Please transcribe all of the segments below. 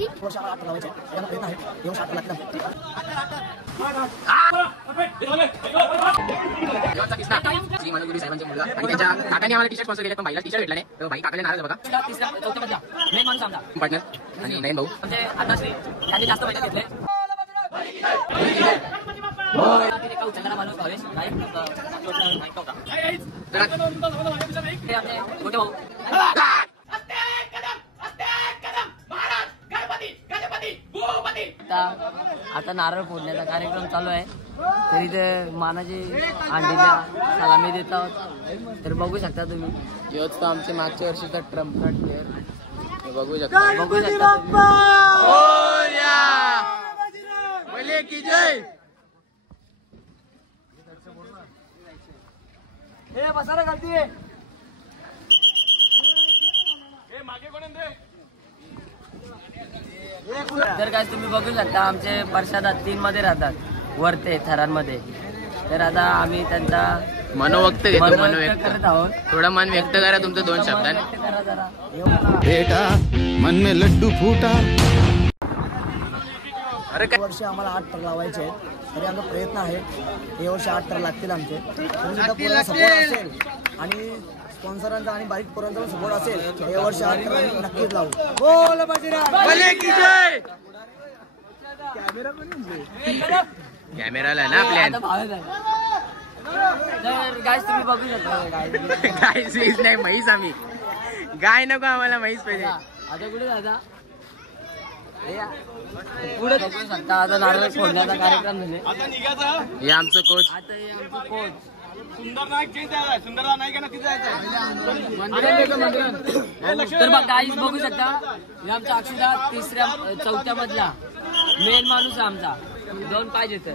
श्री मनोज गुरुजी साहेबांचे मुलगा आणि त्यांच्या काकांनी आम्हाला टी-शर्ट स्पॉन्सर केले पण भाईला टी-शर्ट भेटला नाही तर भाई काकाला नाराज बघा. मेन माणूस आमचा पार्टनर आणि नयन भाऊ म्हणजे आता श्री यांनी जास्त पैसे घेतले. माणूस भावेश मोठे भाऊ आता नारळ फोडण्याचा कार्यक्रम चालू आहे. तरी ते मानाची अंडीला सलामी देत आहोत. तर बघू शकता तुम्ही. योच तो आमचे मागच्या वर्षीचा ट्रम्पट प्लेअर बघू शकता. की जय बसायला घालतीये. तर काय तुम्ही बघू शकता आमचे प्रसादात 3 मध्ये राहतात वरते थरांमध्ये. तर आता आम्ही त्यांचा मनोव्यक्त घेतो. मनोव्यक्त करत आहोत. थोडं मन व्यक्त करा तुमचं 2 शब्दांनी. बेटा मन में लड्डू फूटा. अरे काय वर्षी आम्हाला 8 ट्रक लावायचे आहेत. तरी आमचा प्रयत्न आहे हे वर्षी 8 ट्रक लागतील आमचे. पूर्ण सपोर्ट असेल आणि स्पॉन्सरांचा आणि बारीक पोरांचा सपोर्ट असेल हे वर्षी 8 ट्रक नक्कीच लावू. बोल कॅमेराला ना आपल्या तर गाईस तुम्ही बघू शकता. गाईस नाही म्हैस. आम्ही गाय नको आम्हाला म्हैस पाहिजे. आता कुठे जाता पुढे बघू शकता. आता नारळ फोडण्याचा कार्यक्रम झाले. हे आमचं कोच. आता हे आमचं कोच तर बघ गाईस बघू शकता. हे आमचा अक्षरा 3ऱ्या-4थ्या मधला मेन माणूस आहे आमचा. 2 पाहिजे तर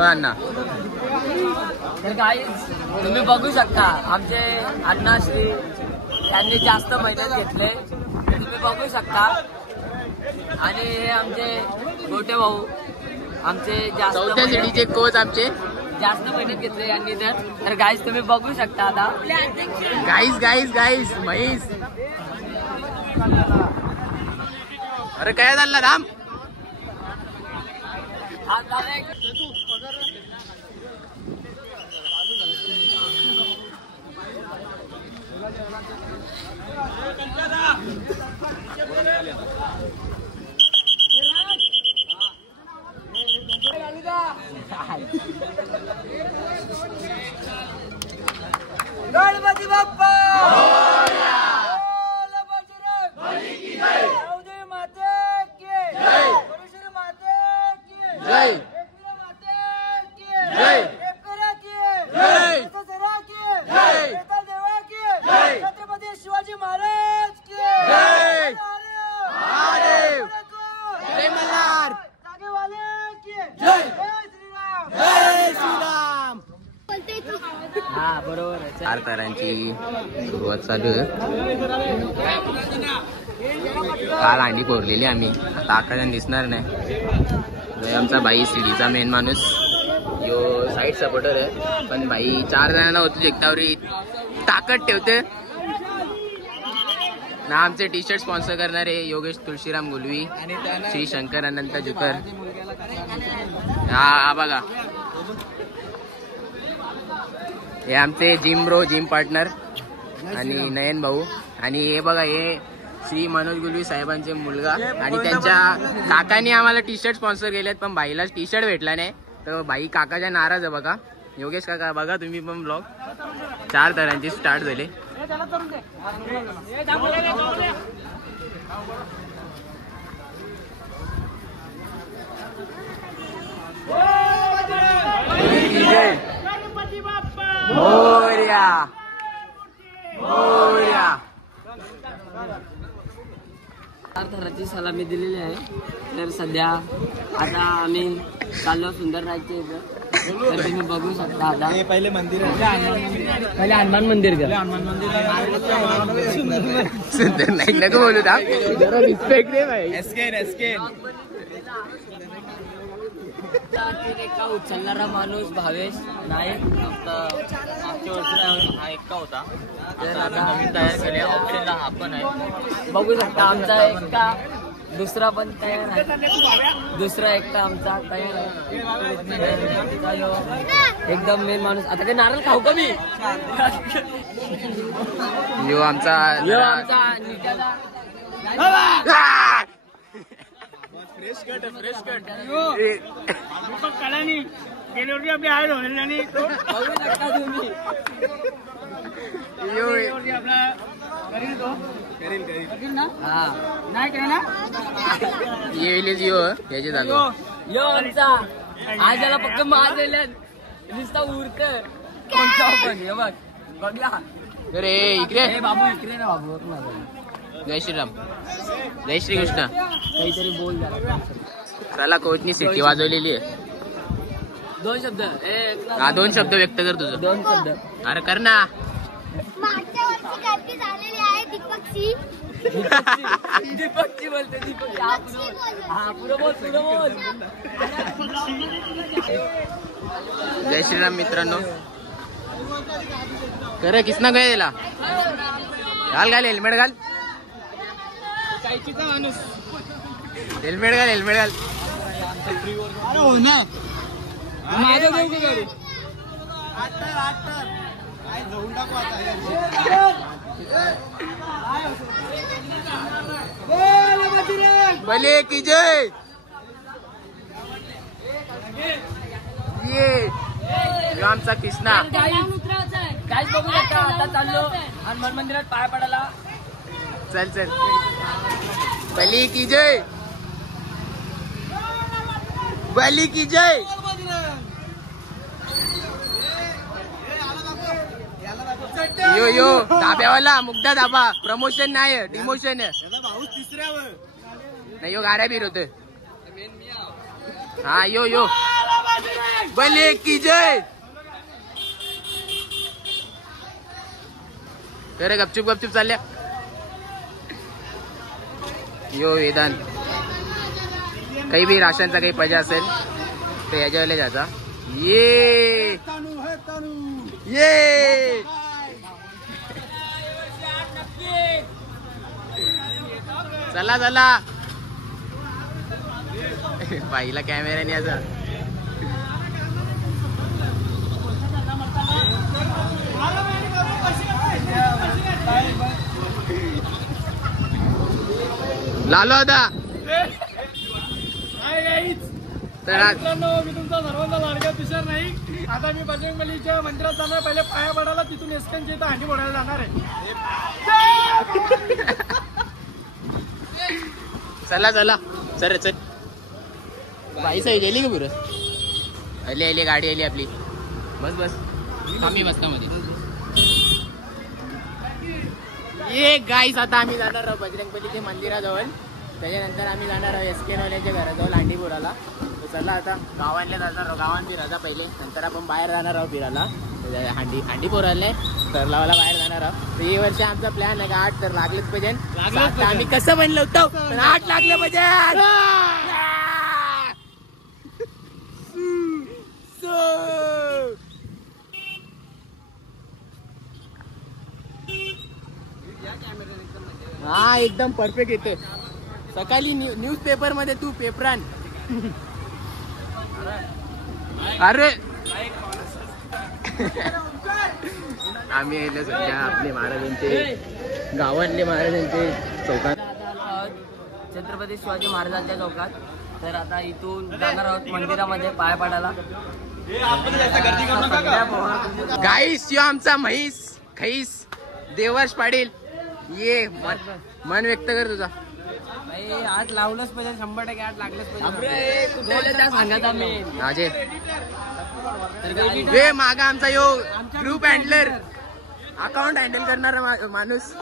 अण्णा. तर गाईस तुम्ही बघू शकता आमचे अण्णा श्री त्यांनी जास्त मेहनत घेतले. तुम्ही बघू शकता. आणि हे आमचे मोठे भाऊ आमचे जास्त 4थ्या सिडीचे कोच आमचे जास्त मेहनत घेतले यांनी. तर गाईस तुम्ही बघू शकता. आता गाईस म्हैस. अरे काय झालं राम. गणपती बाप्पा छत्रपती शिवाजी महाराज हा बरोबर आहे. 4 तारांची सुरुवात चालू आहे. काल अंडी कोरलेली आम्ही. आता आकाशात दिसणार नाही. आमचा भाई सीडीचा मेन माणूस. यो साईड सपोर्टर आहे पण भाई 4 जणांना होतो एकटावर ताकद ठेवते ना. आमचे टी-शर्ट स्पॉन्सर करणारे योगेश तुळशीराम गुलवी, श्री शंकर अनंत जुकर. हा बघा हे आमचे जिम पार्टनर आणि नयन भाऊ. आणि हे बघा हे श्री मनोज गुलवी साहेबांचे मुलगा आणि त्यांच्या काकांनी आम्हाला टी-शर्ट स्पॉन्सर केलेत पण भाईला टी-शर्ट भेटला नाही तर भाई काकाच्या नाराज आहे. बघा योगेश काका बघा तुम्ही पण ब्लॉग. 4 तारांची स्टार्ट झाले. थराची सलामी दिलेली आहे. तर सध्या आता आम्ही चाललो सुंदर राहायचे. तर तुम्ही बघू शकता. आता पहिले मंदिर पहिले हनुमान मंदिर का सुंदर नाही नको बोलू रिस्पेक्ट दे भाई. एका उचलणारा माणूस भावेश नाईक मागच्या वर्षी हा एकटा होता. तर आता आता नवीन तयार केले ऑप्शनला हा पण आहे. बघू शकता आमचा एकटा दुसरा पण तयार आहे. दुसरा एकटा आमचा तयार आहे. एकदम मेन माणूस. आता काय नारळ खाऊ का मी? यो आमचा नित्याला फ्रेश कट बघू शकता तुम्ही. हा येईलच यो याची जागा. यो आमचा आज याला फक्त महाजल्या नुसता उरक कोणता पण हे बघ बघला. अरे इकडे हे बाबू इकडे ना बाबू बघ ना. जय श्रीराम, जय श्री कृष्ण. काहीतरी बोल जरा. चला कोचनी सिटी वाजवलेली आहे. 2 शब्द. हा 2 शब्द व्यक्त कर तुझं. 2 शब्द. अरे कर ना. मागच्या वर्षी कॅप्टन झालेली आहे दीपकची. दीपकची बोलते. दीपक हा पुढं बोल पुढं बोल. जय श्रीराम मित्रांनो. कर किसना गया दिला. घाल घाल हेल्मेट घाल. हेल्मेट घाल हेल्मेट घाल. माझं देऊ का गाडी? भले की जय. ये आमचा कृष्णा. काहीच बघू शकता. आता चाललो हनुमान मंदिरात पाय पडायला. चल चल. बली की जय, बली की जय. यो यो धाब्यावाला मुग्धा धाबा. प्रमोशन नाही डिमोशन नाही. यो गाड्या बिर होत. हा यो यो बली की जय. अरे गपचूप गपचूप चालल्या. यो वेदांत. काही बी राशनचा काही पजा असेल तर याच्यावाले जायचा. ये ये चला चला. बाईला कॅमेऱ्याने याचा. लालो आता. तर आज मी तुमचा सर्वांचा लाडका तुषार नाही. आता मी बजरंगबलीच्या मंदिरात जाणार. पहिले पाया पडायला तिथून एसकनच्या इथं हांडी फोडायला जाणार आहे. चला चला चल चल. बाई साई गेली का पुरं? आली आली गाडी आली आपली. बस बस आम्ही बसतामध्ये. ये गाईस आता आम्ही जाणार आहोत बजरंगबलीच्या मंदिराजवळ. त्याच्यानंतर आम्ही जाणार आहोत SK वाल्यांच्या घराजवळ हांडीपुराला. तर चला आता गावांना जाणार आहोत. गावात फिरायचा पहिले. नंतर आपण बाहेर जाणार आहोत फिरायला. हांडीपुराला तर लावायला बाहेर जाणार आहोत. तर हे वर्षी आमचा प्लॅन आहे का 8 तर लागलेच पाहिजे. आम्ही कसं बनलं होतं पण 8 लागलं पाहिजे. हा एकदम परफेक्ट येते. सकाळी न्यूज पेपर मध्ये तू पेपरान. अरे आम्ही येलो सध्या आपले महाराजांचे गावातले महाराजांचे चौकात. छत्रपती शिवाजी महाराजांच्या चौकात. तर आता इथून जाणार आहोत मंदिरामध्ये पाय पडायला. गाईस यो आमचा म्हैस खैस देवर्ष पाटील. ये मन व्यक्त कर तुझा. 8 लावलंच पाहिजे. 100% 8 लागलंच पाहिजे. कुठे त्या सांगत आम्ही राजे. वे मागा आमचा यो ग्रुप हँडलर अकाउंट हँडल करणारा माणूस.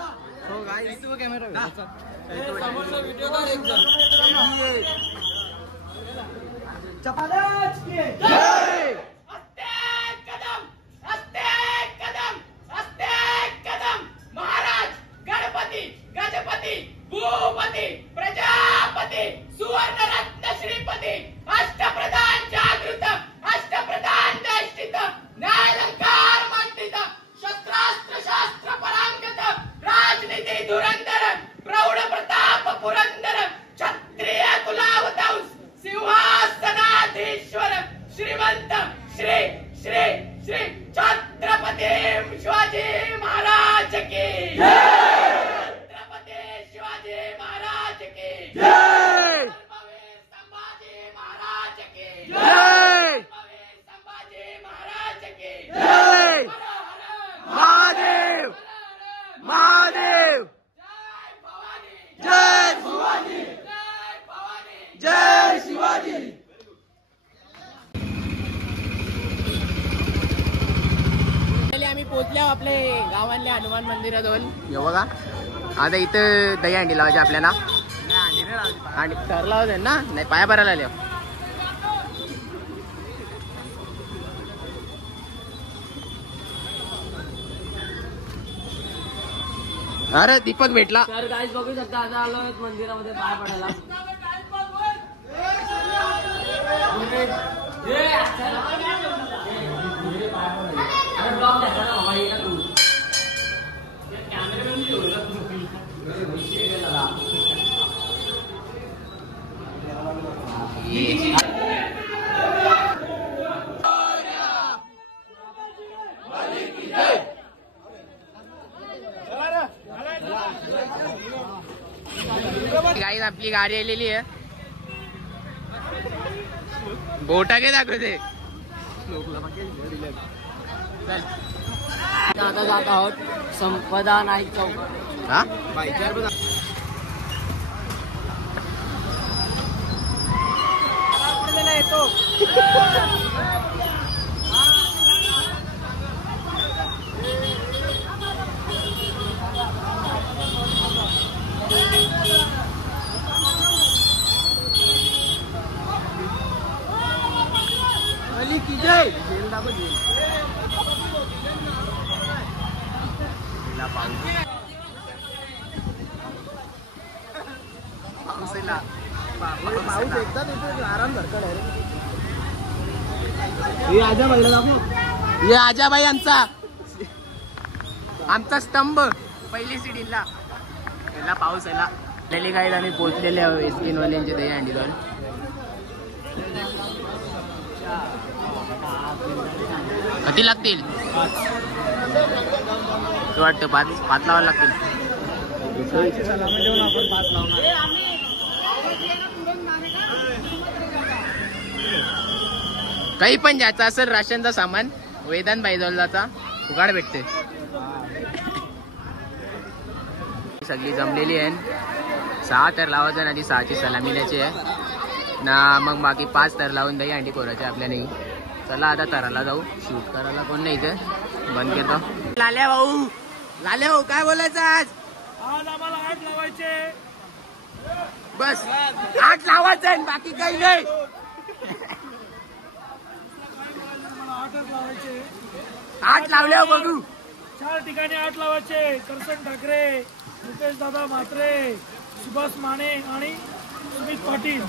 महाराज गणपती गजपती भूपती प्रजापती सुवर्णरत्न श्रीपती अष्टप्रधान की छत्रपती शिवाजी महाराज की संभाजी महाराज की संभाजी महाराज की महादेव महादेव जय शिवाजी जय शिवाजी. आम्ही पोहोचल्या आपले गावातल्या हनुमान मंदिराजवळ. हे बघा आता इथं दहीहंडी लावायची आपल्याला आणि ठरला होता ना नाही पाया भरायला आल्या. अरे दीपक भेटला. तर गाईज बघू शकता आता आलोय मंदिरामध्ये पाय पडायला. गाईज आपली गाडी आलेली आहे. बोटा काय दाखवते. आता जात आहोत संपदा नाईक चौक. हा येतो. हे आजाबाई आमचा स्तंभ पहिली सिडीला याला पाऊस आला. पहिली काही आम्ही पोहोचलेले आहोत एसकेनवाल्यांच्या दहीहंडीवर. किती लागतील वाटतं? पाच लावायला लागतील. काही पण ज्याचा असेल राशनचा सामान वेदांत बाईजवळचा उघाड भेटते. सगळी जमलेली आहे. 6 तर लावायचं आणि 6ची सलामी द्यायची आहे ना. मग बाकी 5 तर लावून दहीहंडी कोरायची आपल्या नाही. चला आता तराला जाऊ. शूट करायला कोण नाही इथे. बंद करतो. लाल्या भाऊ काय बोलायचं आज? आज आम्हाला 8 लावायचे. बस 8 लावायचं आहे बाकी काही नाही. 8च लावायचे. 8 लावले बघू. 4 ठिकाणी 8 लावायचे. करसन ठाकरे, रुपेश दादा म्हात्रे, सुभाष माने आणि सुमित पाटील.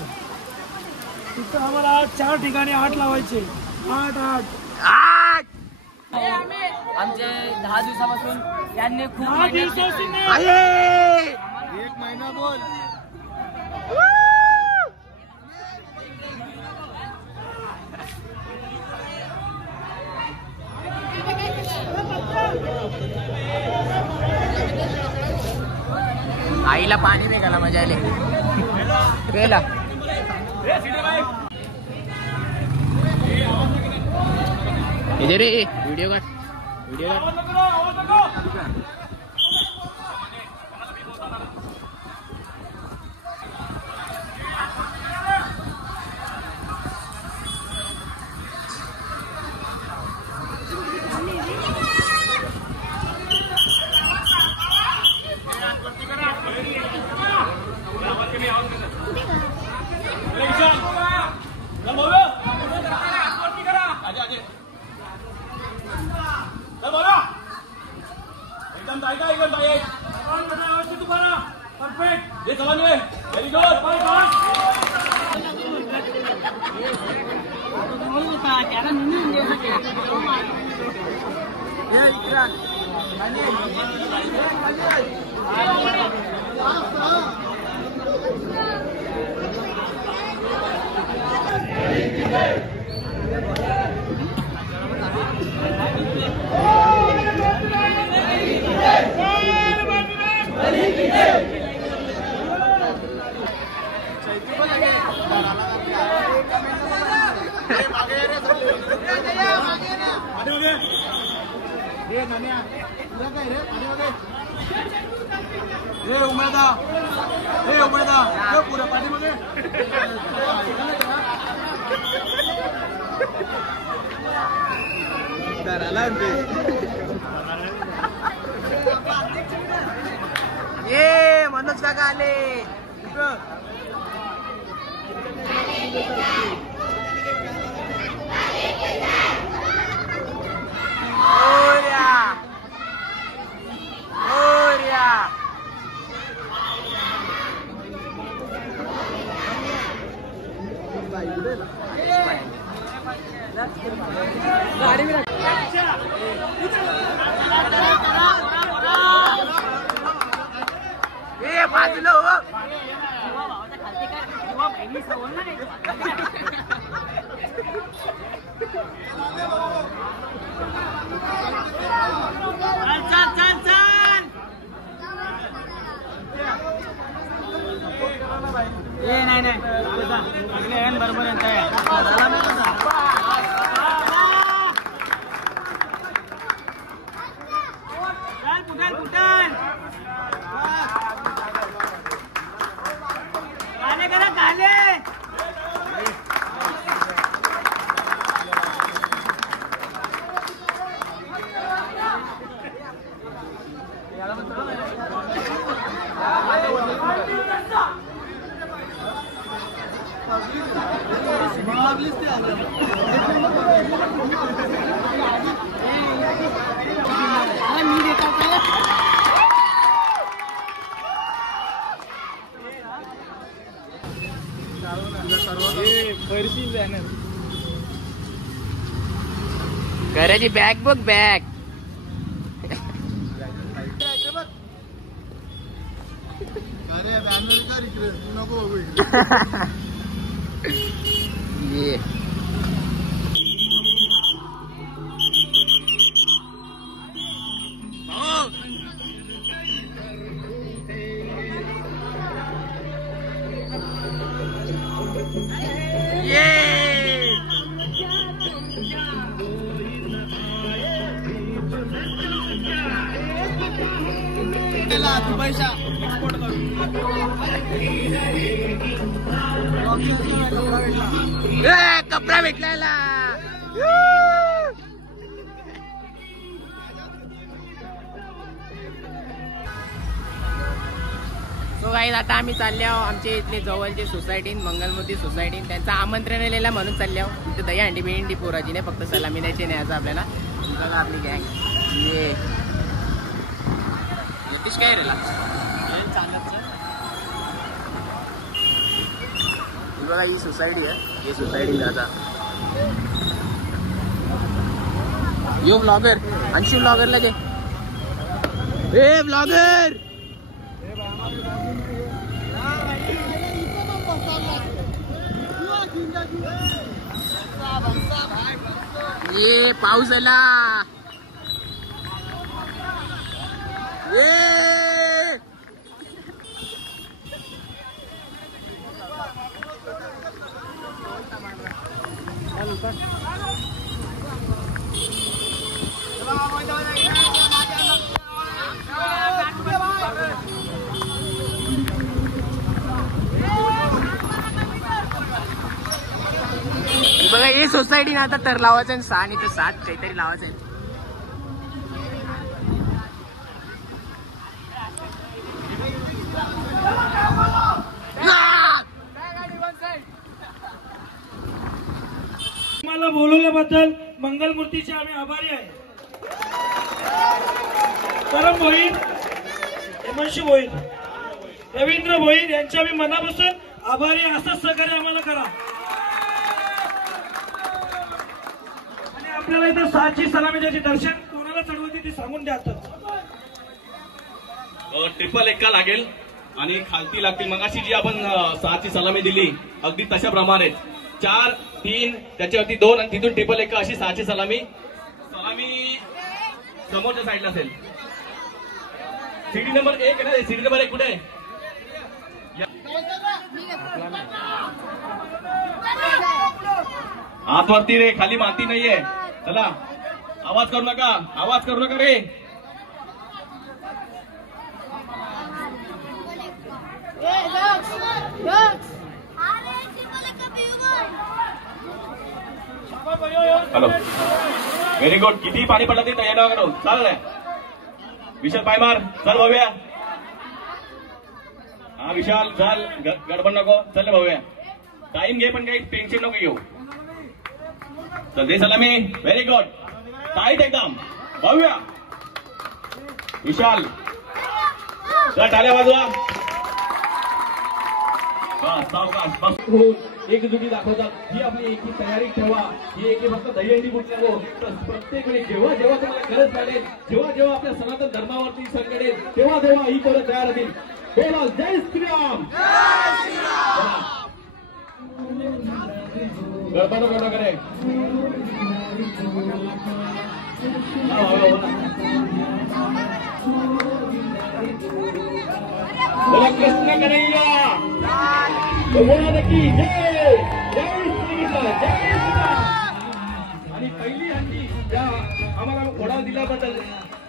इथं आम्हाला आज 4 ठिकाणी 8 लावायचे. 8 आमचे 10 दिवसापासून त्यांनी खूप 10 दिवसापासून एक महिना बोल. आईला पाणी निघाला मजा आली. गेला इधर रे. व्हिडिओ काढ. परफेक्ट. Very good. ये मनोज काका आले. बाजूला हो. नाही बरोबर घराची बॅग बघ बॅग. ये पैसा कपडा भेटला. सो गाईज आता आम्ही चालले आहो आमच्या इथले जवळचे सोसायटीन मंगलमूर्ती सोसायटीन. त्यांचं आमंत्रण आलेलं म्हणून चालले आहो. तिथे दही अंडी बिंडी पोराची नाही, फक्त सलामी द्यायची नाही. असं आपल्याला बघा आपली गँग. ये यतीश काय रे बघा ही सोसायटी आहे. ही सोसायटी दादा यो ब्लॉगर अंशू ब्लॉगरला दे. ए ब्लॉगर ये पाऊस आला. ये बघा हे सोसायटी ना आता तर लावायचं आहे. 6 आणि 7 काहीतरी लावायचं आहे. मला बोलवल्याबद्दल मंगलमूर्तीचे आम्ही आभारी आहे. परम भोईर हेमंशी भोईर रवींद्र भोईर यांच्या आम्ही मनापासून आभारी. असंच सहकार्य आम्हाला करा. आणि आपल्याला इथं 7ची सलामी द्यायची. दर्शन कोणाला चढवते ते सांगून द्या. ट्रिपल एक्का लागेल आणि खालती लागतील. मगाशी जी आपण 6ची सलामी दिली अगदी तशा प्रमाणे 4, 3 त्याच्यावरती 2 आणि तिथून ट्रिपल एक्का अशी 6ची सलामी समोरच्या साईडला असेल. सीडी नंबर 1 आहे ना. सीडी नंबर 1 कुठे आहे? हातवरती रे, खाली माती नाहीये. चला आवाज करू नका, आवाज करू नका रे. Hello, very good. किती पाणी पडलं ते तयार नका करू. चालेल. विशाल पाय मार. चल भाऊया. हा विशाल चल, गडबड नको. चल भाऊया. टाइम घे पण काही टेन्शन नको घेऊ. चल दे सलामी. Very good. टाईट एकदम. भाऊया. विशाल चल, टाळ्या वाजवा. बस सावकाश. बस एकजुटी दाखवतात. ही आपली एकी तयारी ठेवा. ही एकी फक्त दहीहंडी बुट नको. तर प्रत्येक वेळी जेव्हा जेव्हा तुम्हाला गरज लागेल, जेव्हा जेव्हा आपल्या सनातन धर्मावरती संकटेल, तेव्हा तेव्हा ही पोरं तयार राहतील. बोला जय श्रीराम. गडबड नको करे. बोला कृष्ण कन्हैया बोला की जय. जय श्रीकृष्ण. जय श्रीराम. आणि पहिली हंडी ज्या आम्हाला घोडा दिल्याबद्दल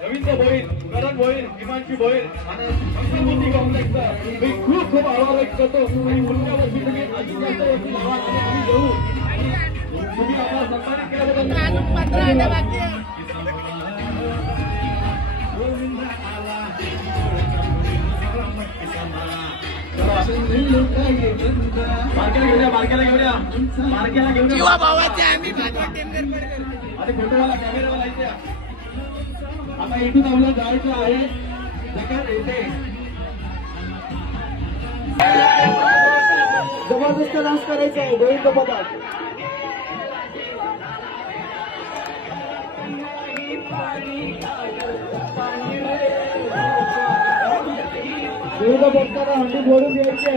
रवींद्र भोईर, करण भोईर, हिमांशी भोईर आणि संस्कृती कॉम्प्लेक्सचा मी खूप खूप आभार व्यक्त करतो. आणि पुढच्या वर्षी तुम्ही अजून जास्त वर्षी लावा आणि आम्ही घेऊ. तुम्ही आम्हाला सन्मानित केल्याबद्दल मार्केला घेऊया. आणि फोटोवाला कॅमेरावाला इथे. आता इथून आपल्याला जायचं आहे इथे. जबरदस्त डान्स करायचा आहे. गोविंद पदार्थ विविध भक्तांना हंडी फोडून घ्यायचे.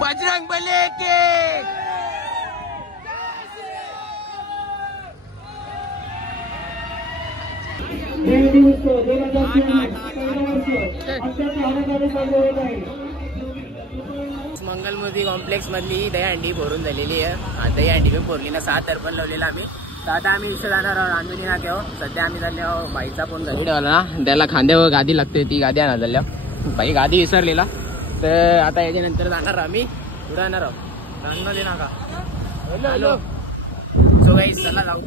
बजरंग बली के मंगलमूर्ती कॉम्प्लेक्स मधली दहीहंडी भरून झालेली आहे. दहीहंडी पण भरलीला 7 अर्पण लावलेला आम्ही. तर आता आम्ही इथं जाणार आहोत रांजणी नाक्यावर. सध्या आम्ही चालले आहोत. बाईचा फोन घरी ठेवला ना, त्याला खांद्यावर गादी लागते, ती गादी आणा झाल्या. बाई गादी विसरलेला. तर आता याच्यानंतर जाणार आम्ही पुढे जाणार आहोत रांजणी नाका. हॅलो सो गाईस चला जाऊ.